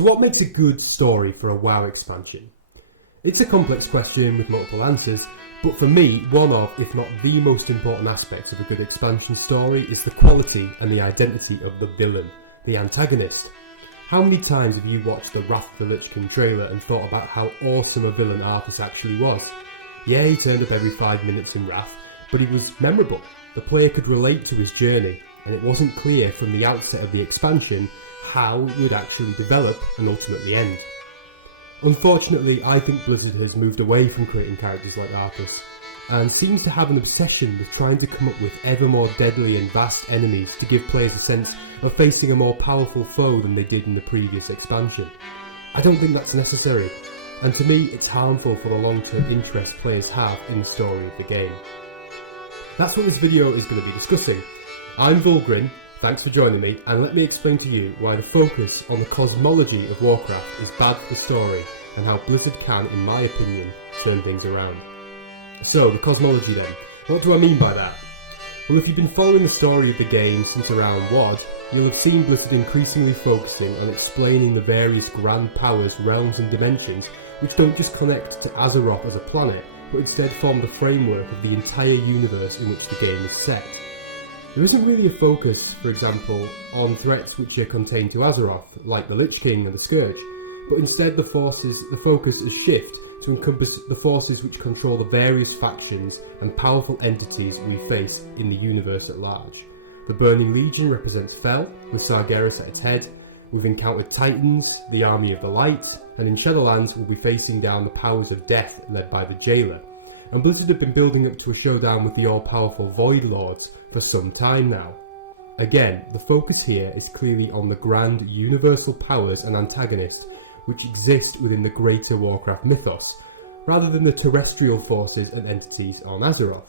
So what makes a good story for a WoW expansion? It's a complex question with multiple answers, but for me, one of, if not the most important aspects of a good expansion story is the quality and the identity of the villain, the antagonist. How many times have you watched the Wrath of the Lich King trailer and thought about how awesome a villain Arthas actually was? Yeah, he turned up every 5 minutes in Wrath, but he was memorable. The player could relate to his journey, and it wasn't clear from the outset of the expansion how it would actually develop and ultimately end. Unfortunately, I think Blizzard has moved away from creating characters like Arthas, and seems to have an obsession with trying to come up with ever more deadly and vast enemies to give players a sense of facing a more powerful foe than they did in the previous expansion. I don't think that's necessary, and to me it's harmful for the long-term interest players have in the story of the game. That's what this video is going to be discussing. I'm Vulgrin, thanks for joining me, and let me explain to you why the focus on the cosmology of Warcraft is bad for the story, and how Blizzard can, in my opinion, turn things around. So, the cosmology then. What do I mean by that? Well, if you've been following the story of the game since around WoD, you'll have seen Blizzard increasingly focusing on explaining the various grand powers, realms and dimensions which don't just connect to Azeroth as a planet, but instead form the framework of the entire universe in which the game is set. There isn't really a focus, for example, on threats which are contained to Azeroth, like the Lich King and the Scourge, but instead the focus is shift to encompass the forces which control the various factions and powerful entities we face in the universe at large. The Burning Legion represents Fel, with Sargeras at its head. We've encountered Titans, the Army of the Light, and in Shadowlands we'll be facing down the powers of death led by the Jailer. And Blizzard have been building up to a showdown with the all-powerful Void Lords for some time now. Again, the focus here is clearly on the grand universal powers and antagonists which exist within the greater Warcraft mythos, rather than the terrestrial forces and entities on Azeroth.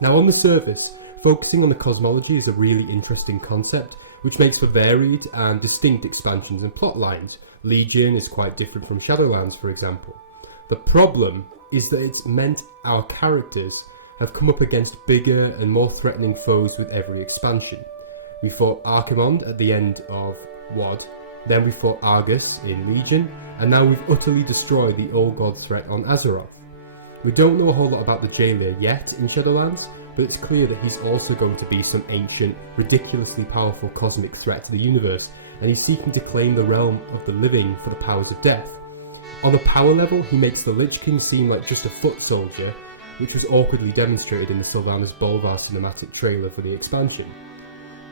Now on the surface, focusing on the cosmology is a really interesting concept, which makes for varied and distinct expansions and plot lines. Legion is quite different from Shadowlands, for example. The problem is that it's meant our characters have come up against bigger and more threatening foes with every expansion. We fought Archimonde at the end of WoD, then we fought Argus in Legion, and now we've utterly destroyed the Old God threat on Azeroth. We don't know a whole lot about the Jailer yet in Shadowlands, but it's clear that he's also going to be some ancient, ridiculously powerful cosmic threat to the universe, and he's seeking to claim the realm of the living for the powers of death. On a power level, he makes the Lich King seem like just a foot soldier, which was awkwardly demonstrated in the Sylvanas Bolvar cinematic trailer for the expansion.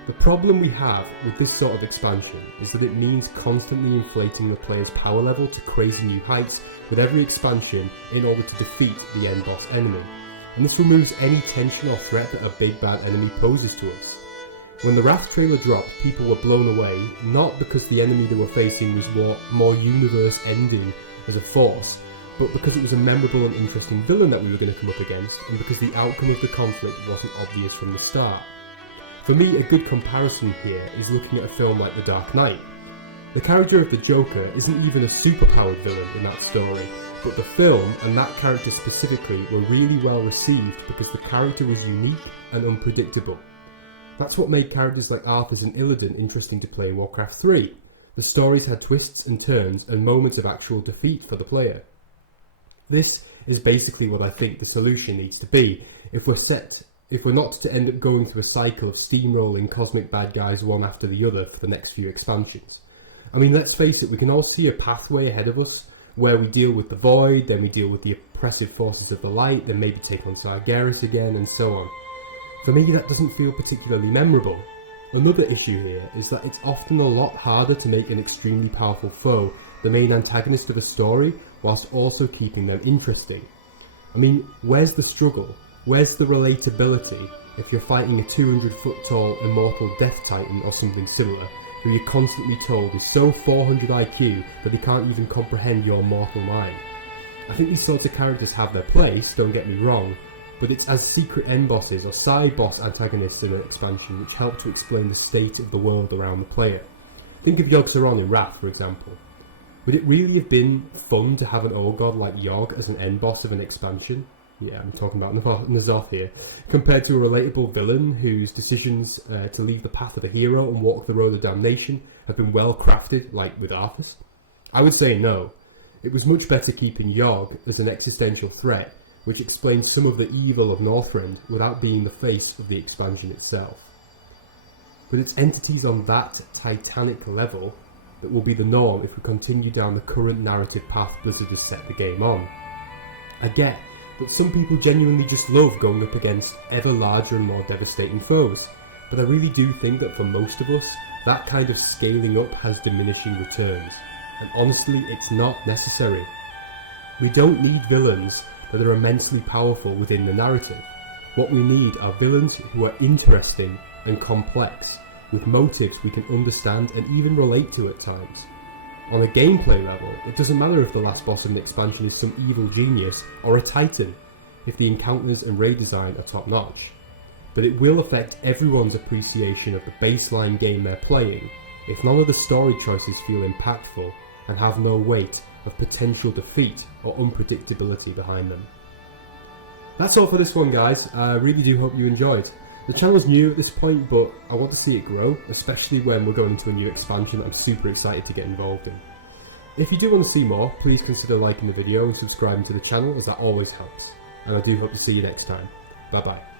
The problem we have with this sort of expansion is that it means constantly inflating the player's power level to crazy new heights with every expansion in order to defeat the end boss enemy. And this removes any tension or threat that a big bad enemy poses to us. When the Wrath trailer dropped, people were blown away, not because the enemy they were facing was more universe-ending as a force, but because it was a memorable and interesting villain that we were going to come up against, and because the outcome of the conflict wasn't obvious from the start. For me, a good comparison here is looking at a film like The Dark Knight. The character of the Joker isn't even a superpowered villain in that story, but the film, and that character specifically, were really well received because the character was unique and unpredictable. That's what made characters like Arthas and Illidan interesting to play in Warcraft 3. The stories had twists and turns and moments of actual defeat for the player. This is basically what I think the solution needs to be if we're not to end up going through a cycle of steamrolling cosmic bad guys one after the other for the next few expansions. I mean, let's face it, we can all see a pathway ahead of us where we deal with the Void, then we deal with the oppressive forces of the Light, then maybe take on Sargeras again, and so on. For me, that doesn't feel particularly memorable. Another issue here is that it's often a lot harder to make an extremely powerful foe the main antagonist of a story, whilst also keeping them interesting. I mean, where's the struggle? Where's the relatability if you're fighting a 200-foot tall immortal death titan or something similar, who you're constantly told is so 400 IQ that he can't even comprehend your mortal mind? I think these sorts of characters have their place, don't get me wrong, but it's as secret end bosses or side boss antagonists in an expansion which help to explain the state of the world around the player. Think of Yogg-Saron in Wrath, for example. Would it really have been fun to have an old god like Yogg as an end boss of an expansion? yeah, I'm talking about N'Zoth here, compared to a relatable villain whose decisions to leave the path of a hero and walk the road of damnation have been well crafted, like with Arthas? I would say no. It was much better keeping Yogg as an existential threat, which explains some of the evil of Northrend without being the face of the expansion itself. But it's entities on that titanic level that will be the norm if we continue down the current narrative path Blizzard has set the game on. I get that some people genuinely just love going up against ever larger and more devastating foes, but I really do think that for most of us, that kind of scaling up has diminishing returns, and honestly, it's not necessary. We don't need villains that are immensely powerful within the narrative. What we need are villains who are interesting and complex, with motives we can understand and even relate to at times. On a gameplay level, it doesn't matter if the last boss of an expansion is some evil genius or a titan, if the encounters and raid design are top notch. But it will affect everyone's appreciation of the baseline game they're playing if none of the story choices feel impactful and have no weight of potential defeat or unpredictability behind them. That's all for this one, guys. I really do hope you enjoyed. The channel's new at this point, but I want to see it grow, especially when we're going into a new expansion that I'm super excited to get involved in. If you do want to see more, please consider liking the video and subscribing to the channel, as that always helps. And I do hope to see you next time. Bye bye.